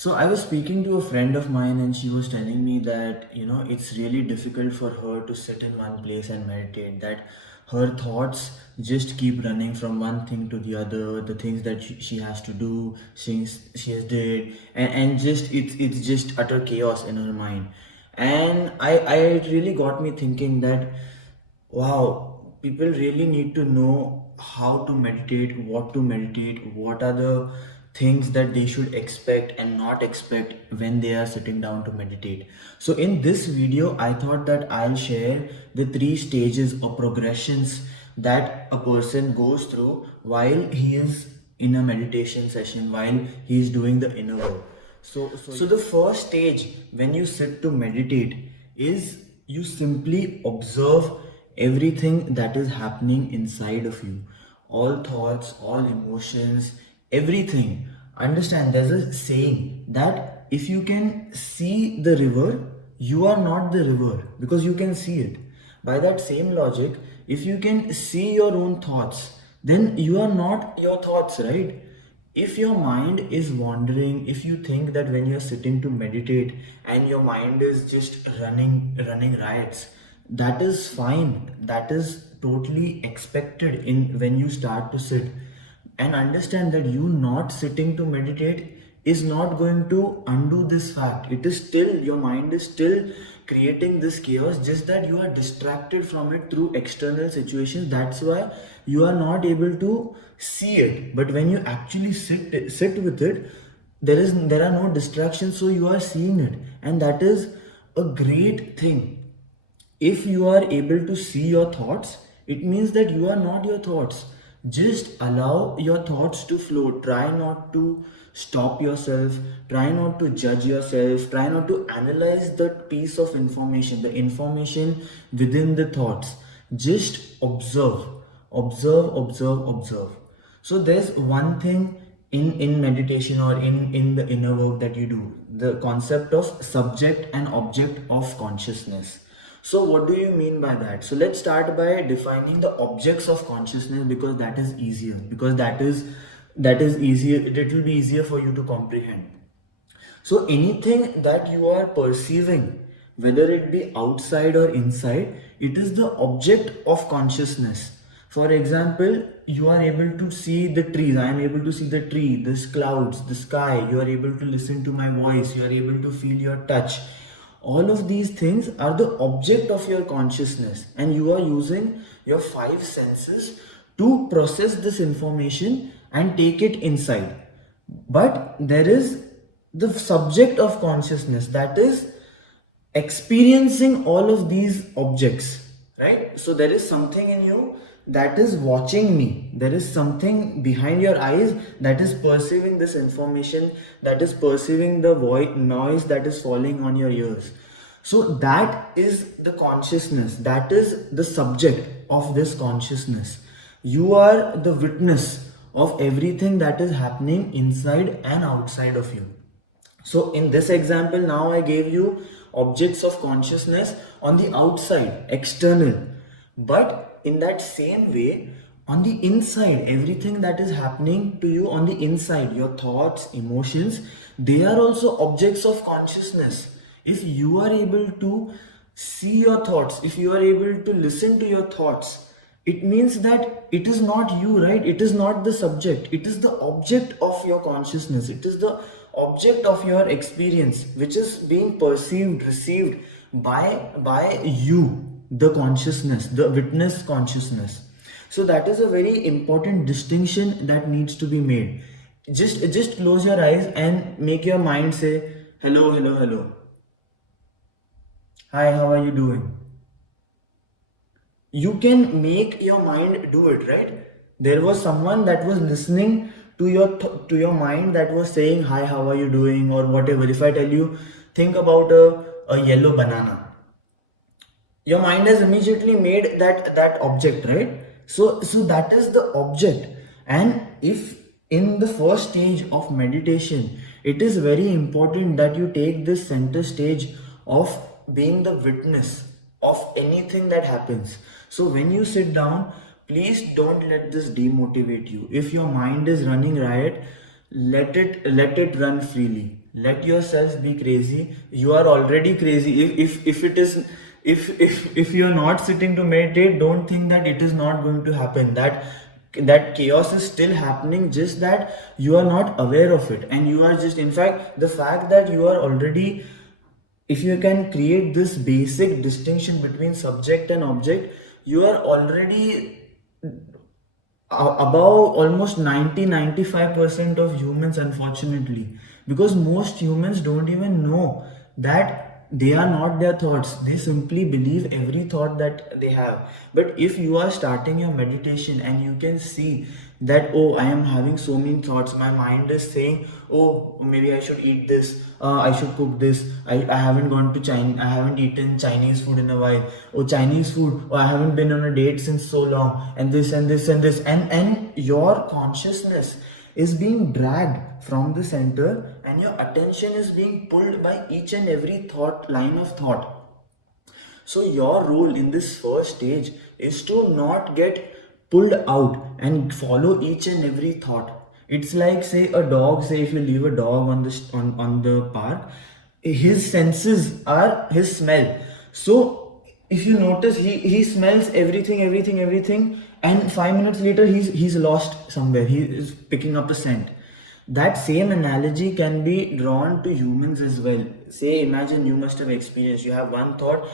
So I was speaking to a friend of mine and she was telling me that, it's really difficult for her to sit in one place and meditate, that her thoughts just keep running from one thing to the other, the things that she has to do, she has did, and just it's just utter chaos in her mind. And I it really got me thinking that wow, people really need to know how to meditate, what are the things that they should expect and not expect when they are sitting down to meditate. So, in this video, I thought that I'll share the three stages or progressions that a person goes through while he is in a meditation session, while he is doing the inner work. So the first stage when you sit to meditate is you simply observe everything that is happening inside of you. All thoughts, all emotions, everything. Understand, there's a saying that if you can see the river, you are not the river because you can see it. By that same logic, if you can see your own thoughts, then you are not your thoughts, right? If your mind is wandering, if you think that when you're sitting to meditate and your mind is just running riots, that is fine, that is totally expected in when you start to sit. And understand that you not sitting to meditate is not going to undo this fact. It is still, your mind is still creating this chaos, just that you are distracted from it through external situations. That's why you are not able to see it. But when you actually sit with it, there are no distractions, so you are seeing it, and that is a great thing. If you are able to see your thoughts, it means that you are not your thoughts. Just allow your thoughts to flow. Try not to stop yourself. Try not to judge yourself. Try not to analyze that piece of information, the information within the thoughts. Just observe, observe, observe, observe. So there's one thing in meditation or in the inner work that you do, the concept of subject and object of consciousness. So what do you mean by that? So let's start by defining the objects of consciousness, because that is easier, because that is easier, it will be easier for you to comprehend. So anything that you are perceiving, whether it be outside or inside, it is the object of consciousness. For example, you are able to see the trees. I am able to see the tree, this clouds, the sky. You are able to listen to my voice. You are able to feel your touch. All of these things are the object of your consciousness, and you are using your five senses to process this information and take it inside. But there is the subject of consciousness that is experiencing all of these objects, right? So there is something in you that is watching me. There is something behind your eyes that is perceiving this information, that is perceiving the voice noise that is falling on your ears. So that is the consciousness, that is the subject of this consciousness. You are the witness of everything that is happening inside and outside of you. So in this example, now I gave you objects of consciousness on the outside, external. But in that same way, on the inside, everything that is happening to you on the inside, your thoughts, emotions, they are also objects of consciousness. If you are able to see your thoughts, if you are able to listen to your thoughts, it means that it is not you, right? It is not the subject, it is the object of your consciousness, it is the object of your experience which is being perceived, received by you, the consciousness, the witness consciousness. So that is a very important distinction that needs to be made. Just close your eyes and make your mind say hello, hello, hello. Hi, how are you doing? You can make your mind do it, right? There was someone that was listening to your mind, that was saying hi, how are you doing, or whatever. If I tell you, think about a yellow banana, your mind has immediately made that object, right? So that is the object. And if in the first stage of meditation, it is very important that you take this center stage of being the witness of anything that happens. So when you sit down, please don't let this demotivate you. If your mind is running riot, let it run freely. Let yourself be crazy. You are already crazy. If it is, if you are not sitting to meditate, don't think that it is not going to happen. That chaos is still happening, just that you are not aware of it, and you are just, in fact, the fact that you are already, if you can create this basic distinction between subject and object, you are already above almost 90-95% of humans, unfortunately, because most humans don't even know that they are not their thoughts. They simply believe every thought that they have. But if you are starting your meditation and you can see that, oh, I am having so many thoughts, my mind is saying, oh, maybe I should eat this, I should cook this, I haven't gone to China, I haven't eaten Chinese food in a while, oh, Chinese food, oh, I haven't been on a date since so long, and this and this and this, and your consciousness is being dragged from the center, and your attention is being pulled by each and every line of thought. So your role in this first stage is to not get pulled out and follow each and every thought. It's like, say, a dog. Say if you leave a dog on the park, his senses are his smell. So if you notice, he smells everything, and 5 minutes later he's lost somewhere. He is picking up a scent. That same analogy can be drawn to humans as well. Say, imagine you must have experienced, you have one thought,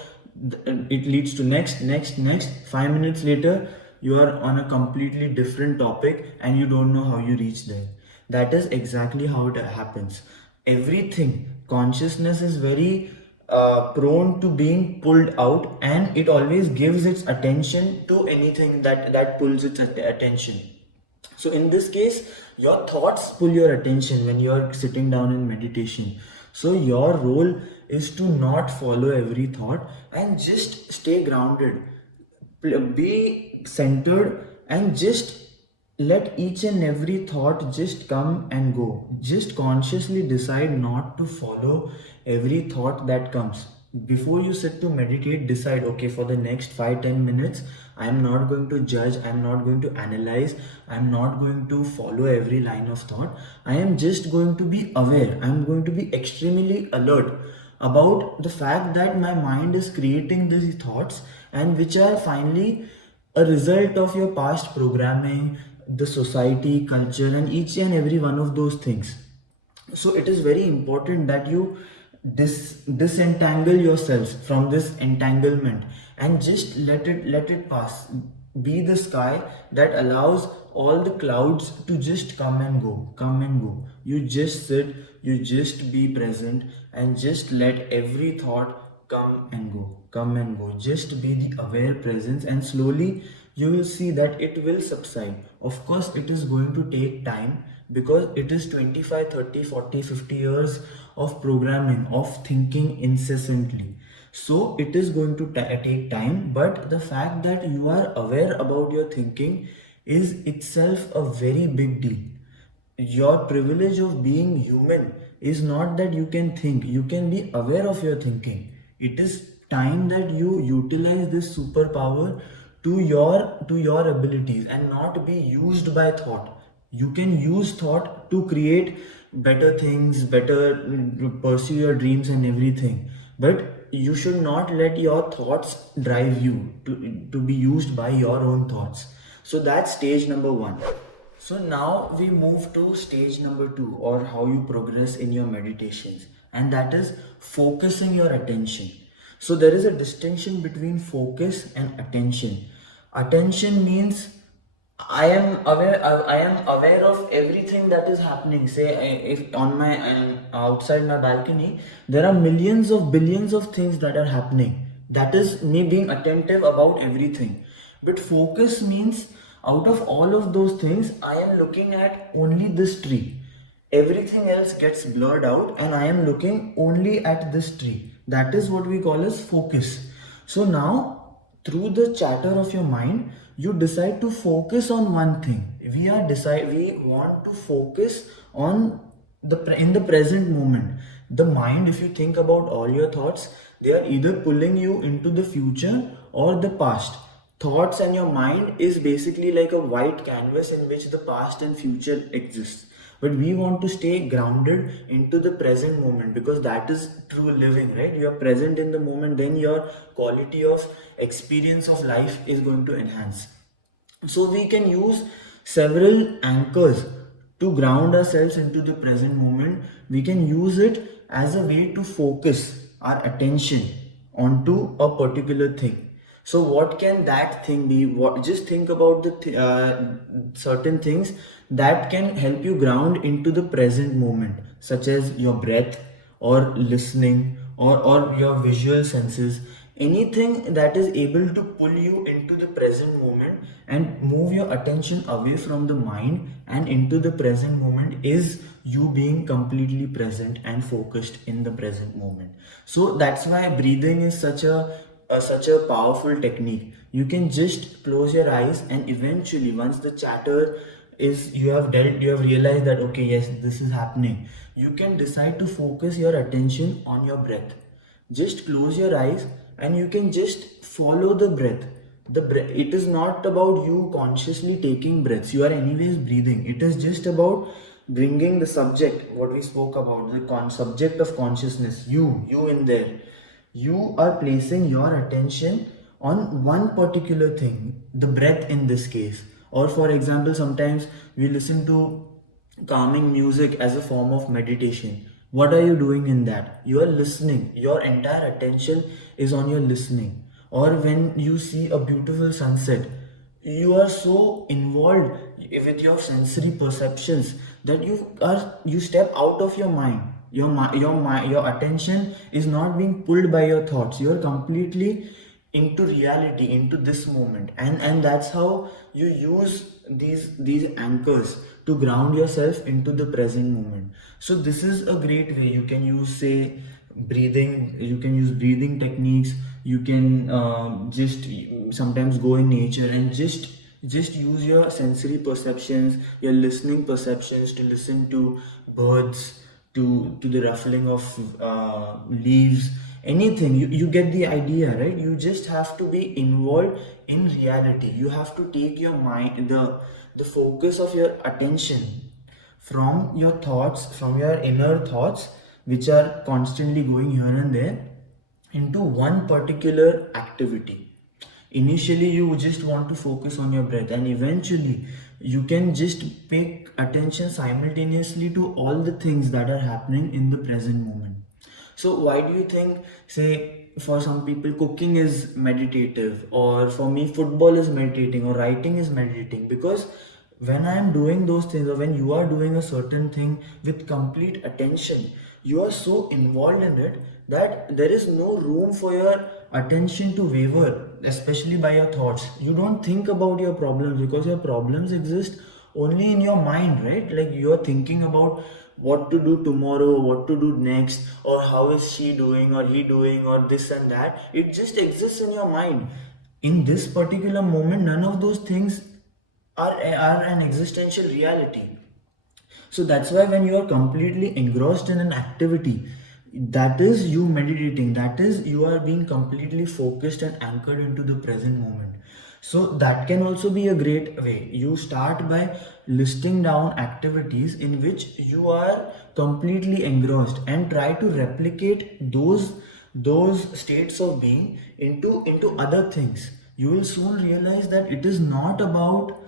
it leads to next. 5 minutes later, you are on a completely different topic and you don't know how you reach there. That is exactly how it happens. Everything, consciousness is very prone to being pulled out, and it always gives its attention to anything that pulls its attention. So in this case, your thoughts pull your attention when you are sitting down in meditation. So your role is to not follow every thought and just stay grounded. Be centered and just let each and every thought just come and go. Just consciously decide not to follow every thought that comes. Before you sit to meditate, decide, okay, for the next 5-10 minutes, I'm not going to judge, I'm not going to analyze, I'm not going to follow every line of thought. I am just going to be aware, I'm going to be extremely alert about the fact that my mind is creating these thoughts, and which are finally a result of your past programming, the society, culture, and each and every one of those things. So it is very important that you disentangle yourselves from this entanglement and just let it pass. Be the sky that allows all the clouds to just come and go. You just sit, you just be present, and just let every thought come and go. Just be the aware presence, and slowly you will see that it will subside. Of course, it is going to take time, because it is 25, 30, 40, 50 years of programming, of thinking incessantly. So it is going to take time, but the fact that you are aware about your thinking is itself a very big deal. Your privilege of being human is not that you can think, you can be aware of your thinking. It is time that you utilize this superpower to your abilities, and not be used by thought. You can use thought to create better things, better pursue your dreams and everything, but you should not let your thoughts drive you to be used by your own thoughts. So that's stage number one. So now we move to stage number two, or how you progress in your meditations, and that is focusing your attention. So there is a distinction between focus and attention. Attention means I am aware of everything that is happening. Say, if on my outside my balcony, there are millions of billions of things that are happening. That is me being attentive about everything. But focus means, out of all of those things, I am looking at only this tree. Everything else gets blurred out, and I am looking only at this tree. That is what we call as focus. So now, through the chatter of your mind, you decide to focus on one thing. We want to focus on in the present moment. The mind, if you think about all your thoughts, they are either pulling you into the future or the past. Thoughts and your mind is basically like a white canvas in which the past and future exists. but we want to stay grounded into the present moment, because that is true living, right? You are present in the moment, then your quality of experience of life is going to enhance. So we can use several anchors to ground ourselves into the present moment. We can use it as a way to focus our attention onto a particular thing. So what can that thing be? What, just think about the certain things that can help you ground into the present moment, such as your breath, or listening, or your visual senses. Anything that is able to pull you into the present moment and move your attention away from the mind and into the present moment is you being completely present and focused in the present moment. So that's why breathing is such a powerful technique. You can just close your eyes, and eventually, once the chatter is you have realized that okay, yes, this is happening, you can decide to focus your attention on your breath. Just close your eyes and you can just follow the breath. The breath, it is not about you consciously taking breaths. You are anyways breathing. It is just about bringing the subject, what we spoke about, the subject of consciousness, you in there. You are placing your attention on one particular thing, the breath in this case. Or for example, sometimes we listen to calming music as a form of meditation. What are you doing in that? You are listening. Your entire attention is on your listening. Or when you see a beautiful sunset, you are so involved with your sensory perceptions that you step out of your mind. Your attention is not being pulled by your thoughts. You are completely into reality, into this moment, and that's how you use these anchors to ground yourself into the present moment. So this is a great way. You can use, say, breathing. You can use breathing techniques. You can just sometimes go in nature and just use your sensory perceptions, your listening perceptions, to listen to birds, to the ruffling of leaves, anything. You get the idea, right? You just have to be involved in reality. You have to take your mind, the focus of your attention from your thoughts, from your inner thoughts, which are constantly going here and there, into one particular activity. Initially, you just want to focus on your breath, and eventually, you can just pay attention simultaneously to all the things that are happening in the present moment. So, why do you think, say, for some people, cooking is meditative, or for me, football is meditating, or writing is meditating? Because when I am doing those things, or when you are doing a certain thing with complete attention, you are so involved in it that there is no room for your attention to waver, especially by your thoughts. You don't think about your problems, because your problems exist only in your mind, right? Like you are thinking about what to do tomorrow, what to do next, or how is she doing, or he doing, or this and that. It just exists in your mind. In this particular moment, none of those things are an existential reality. So that's why when you are completely engrossed in an activity, that is you meditating, that is you are being completely focused and anchored into the present moment. So that can also be a great way. You start by listing down activities in which you are completely engrossed, and try to replicate those states of being into other things. You will soon realize that it is not about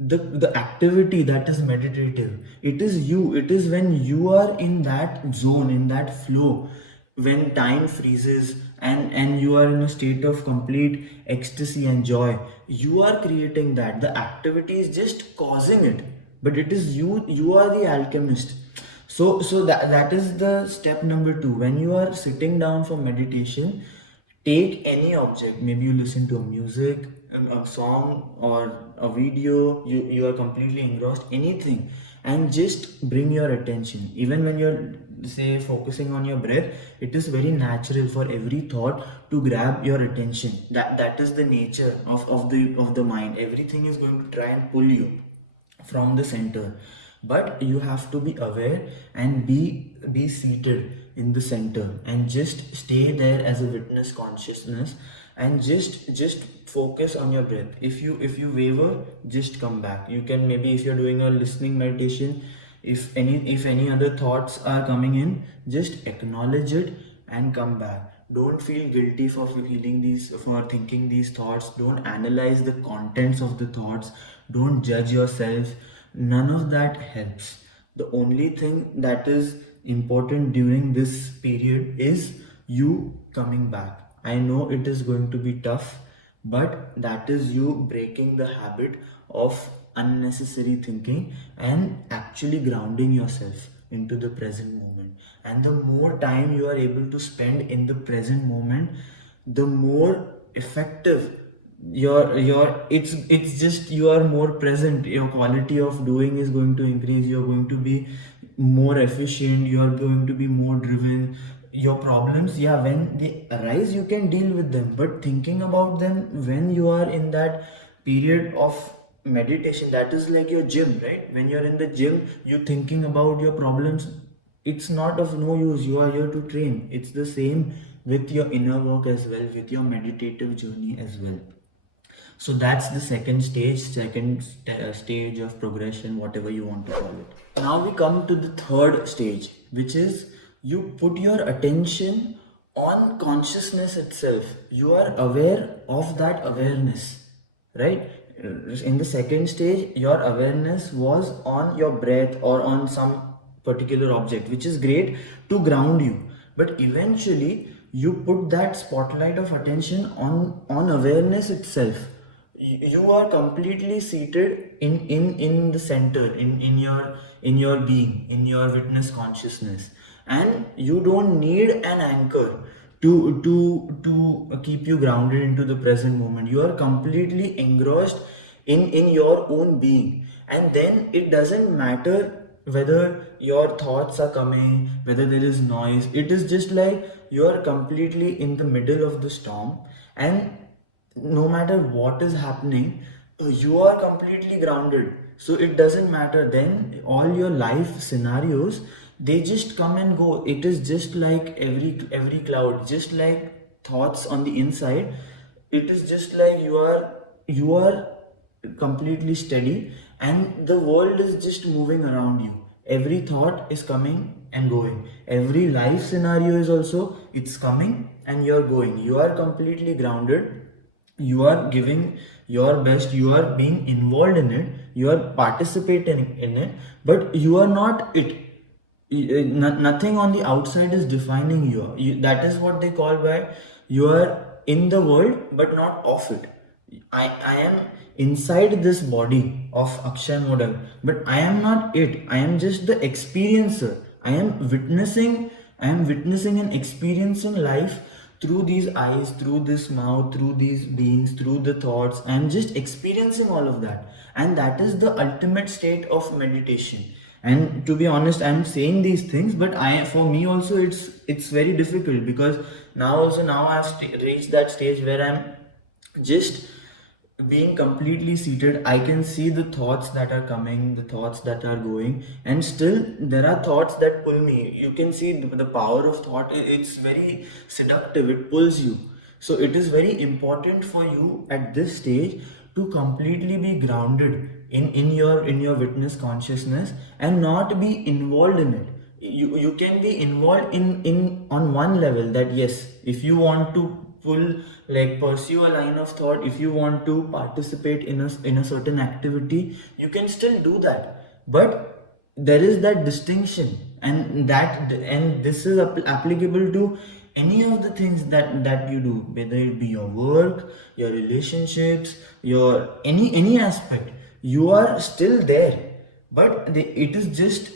the activity that is meditative. It is you. It is when you are in that zone, in that flow, when time freezes, and you are in a state of complete ecstasy and joy. You are creating that. The activity is just causing it, but it is you. You are the alchemist. So that is the step number two. When you are sitting down for meditation, take any object. Maybe you listen to a music, a song, or a video. You are completely engrossed, anything, and just bring your attention. Even when you're, say, focusing on your breath, it is very natural for every thought to grab your attention. That is the nature of the mind. Everything is going to try and pull you from the center, but you have to be aware and be seated in the center, and just stay there as a witness consciousness, and just focus on your breath. If you waver, just come back. You can, maybe if you're doing a listening meditation, If any other thoughts are coming in, just acknowledge it and come back. Don't feel guilty for thinking these thoughts. Don't analyze the contents of the thoughts. Don't judge yourself. None of that helps. The only thing that is important during this period is you coming back. I know it is going to be tough, but that is you breaking the habit of unnecessary thinking and actually grounding yourself into the present moment. And the more time you are able to spend in the present moment, the more effective it's just you are more present. Your quality of doing is going to increase. You're going to be more efficient. You're going to be more driven. Your problems, yeah, when they arise you can deal with them, but thinking about them when you are in that period of meditation, that is like your gym, right? When you're in the gym, you thinking about your problems, it's not of no use. You are here to train. It's the same with your inner work as well, with your meditative journey as well. So that's the stage of progression, whatever you want to call it. Now we come to the third stage, which is you put your attention on consciousness itself. You are aware of that awareness, right? In the second stage, your awareness was on your breath or on some particular object, which is great to ground you. But eventually, you put that spotlight of attention on awareness itself. You are completely seated in the center, in your being, in your witness consciousness, and you don't need an anchor to keep you grounded into the present moment. You are completely engrossed in your own being, and then it doesn't matter whether your thoughts are coming, whether there is noise. It is just like you are completely in the middle of the storm, and no matter what is happening, you are completely grounded. So it doesn't matter. Then all your life scenarios, they just come and go. It is just like every cloud, just like thoughts on the inside. It is just like you are completely steady, and the world is just moving around you. Every thought is coming and going. Every life scenario is also, it's coming and you're going. You are completely grounded. You are giving your best. You are being involved in it. You are participating in it, but you are not it. Nothing on the outside is defining you. That is what they call by you are in the world but not of it. I am inside this body of Akshay model, but I am not it. I am just the experiencer. I am witnessing and experiencing life through these eyes, through this mouth, through these beings, through the thoughts. I'm just experiencing all of that. And that is the ultimate state of meditation. And to be honest, I'm saying these things, but for me also, it's very difficult, because now I've reached that stage where I'm just being completely seated. I can see the thoughts that are coming, the thoughts that are going, and still there are thoughts that pull me. You can see the power of thought. It's very seductive. It pulls you. So it is very important for you at this stage to completely be grounded in your witness consciousness and not be involved in it. You can be involved in on one level, that yes, if you want to pull, like pursue a line of thought, if you want to participate in a certain activity, you can still do that. But there is that distinction, and this is applicable to any of the things that you do, whether it be your work, your relationships, your any aspect. You are still there, but it is just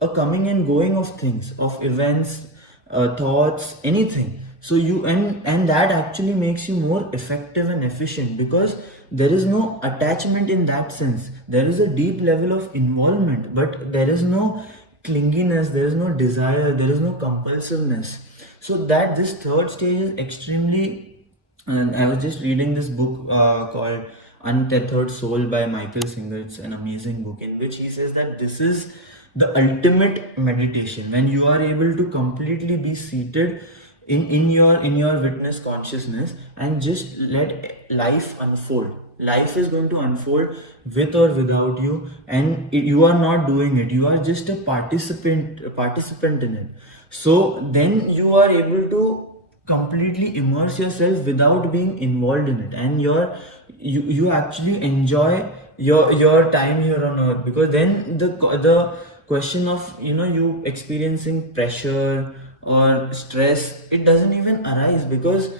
a coming and going of things, of events, thoughts, anything. So and that actually makes you more effective and efficient, because there is no attachment in that sense. There is a deep level of involvement, but there is no clinginess, there is no desire, there is no compulsiveness. So that this third stage is extremely. And I was just reading this book called Untethered Soul by Michael Singer. It's an amazing book in which he says that this is the ultimate meditation, when you are able to completely be seated in your witness consciousness, and just let life unfold. Life is going to unfold with or without you, and you are not doing it, you are just a participant in it. So then you are able to completely immerse yourself without being involved in it, and you actually enjoy your time here on earth. Because then the question of you experiencing pressure or stress, it doesn't even arise, because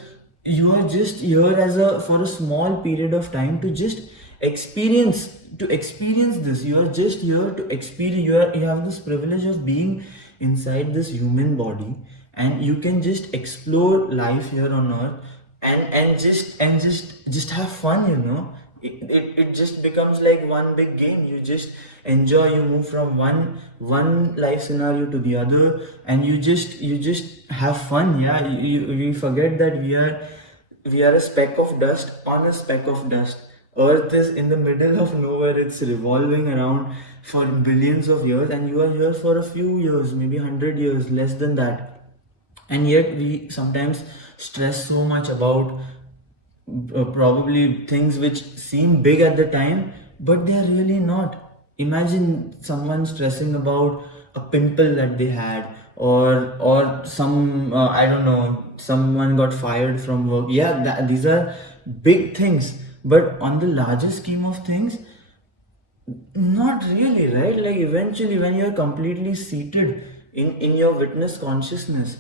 you are just here as a for a small period of time to just experience experience this. You are just here to experience. You have this privilege of being inside this human body, and you can just explore life here on earth, and just have fun, it just becomes like one big game. You just enjoy, you move from one life scenario to the other, and you just have fun. Yeah, we forget that we are a speck of dust on a speck of dust. Earth is in the middle of nowhere, it's revolving around for billions of years, and you are here for a few years, maybe 100 years, less than that. And yet we sometimes stress so much about probably things which seem big at the time, but they are really not. Imagine someone stressing about a pimple that they had, or some I don't know, someone got fired from work. Yeah, these are big things, but on the larger scheme of things, not really, right? Like eventually, when you're completely seated in your witness consciousness,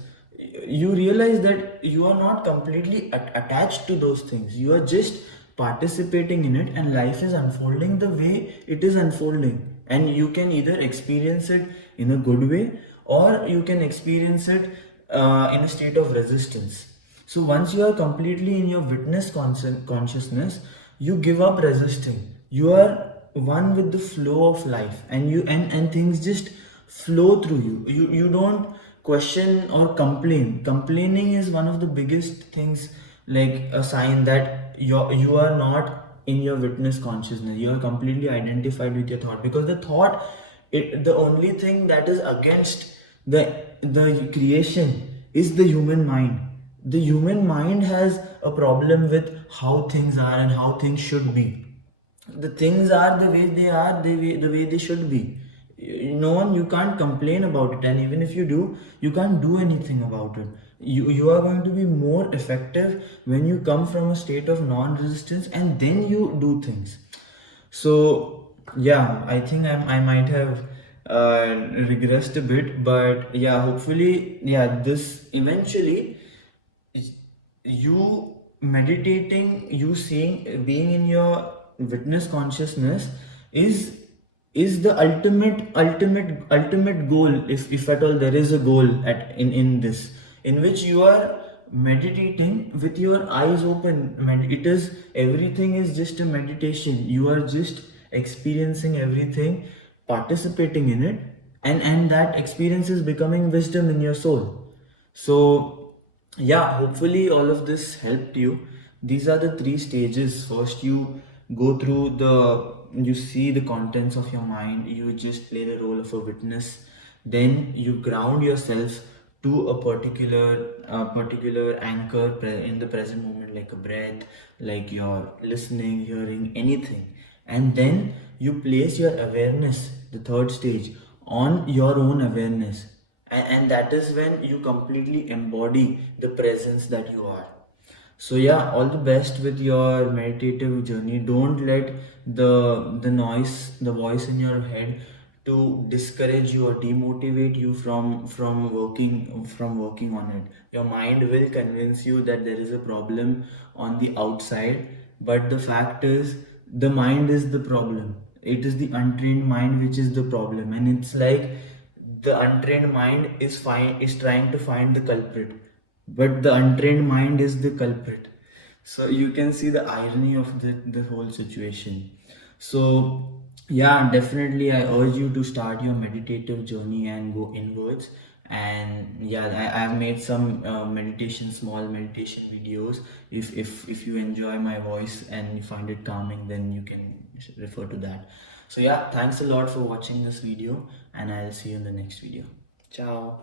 you realize that you are not completely attached to those things. You are just participating in it, and life is unfolding the way it is unfolding. And you can either experience it in a good way, or you can experience it in a state of resistance. So once you are completely in your witness consciousness, you give up resisting. You are one with the flow of life, and things just flow through you. You don't question or complain. Complaining is one of the biggest things, like a sign that you are not in your witness consciousness. You are completely identified with your thought, because the thought, the only thing that is against the creation is the human mind. The human mind has a problem with how things are and how things should be. The things are the way they are, the way they should be. No one, you can't complain about it, and even if you do, you can't do anything about it. You are going to be more effective when you come from a state of non-resistance, and then you do things. So yeah, I think I might have regressed a bit, but yeah, hopefully, yeah, this eventually, you meditating, you seeing, being in your witness consciousness is is the ultimate goal, if at all there is a goal in this, in which you are meditating with your eyes open. It is, everything is just a meditation. You are just experiencing everything, participating in it, and that experience is becoming wisdom in your soul. So yeah, hopefully all of this helped you. These are the three stages. First, you go through you see the contents of your mind, you just play the role of a witness. Then you ground yourself to a particular anchor in the present moment, like a breath, like you're listening, hearing, anything. And then you place your awareness, the third stage, on your own awareness, and that is when you completely embody the presence that you are. So yeah, all the best with your meditative journey. Don't let the noise, the voice in your head, to discourage you or demotivate you from working on it. Your mind will convince you that there is a problem on the outside, but the fact is, the mind is the problem. It is the untrained mind which is the problem, and it's like the untrained mind is trying to find the culprit, but the untrained mind is the culprit. So you can see the irony of the whole situation. So yeah, definitely I urge you to start your meditative journey and go inwards. And yeah, I've made some small meditation videos. If you enjoy my voice and you find it calming, then you can refer to that. So yeah, thanks a lot for watching this video, and I'll see you in the next video. Ciao.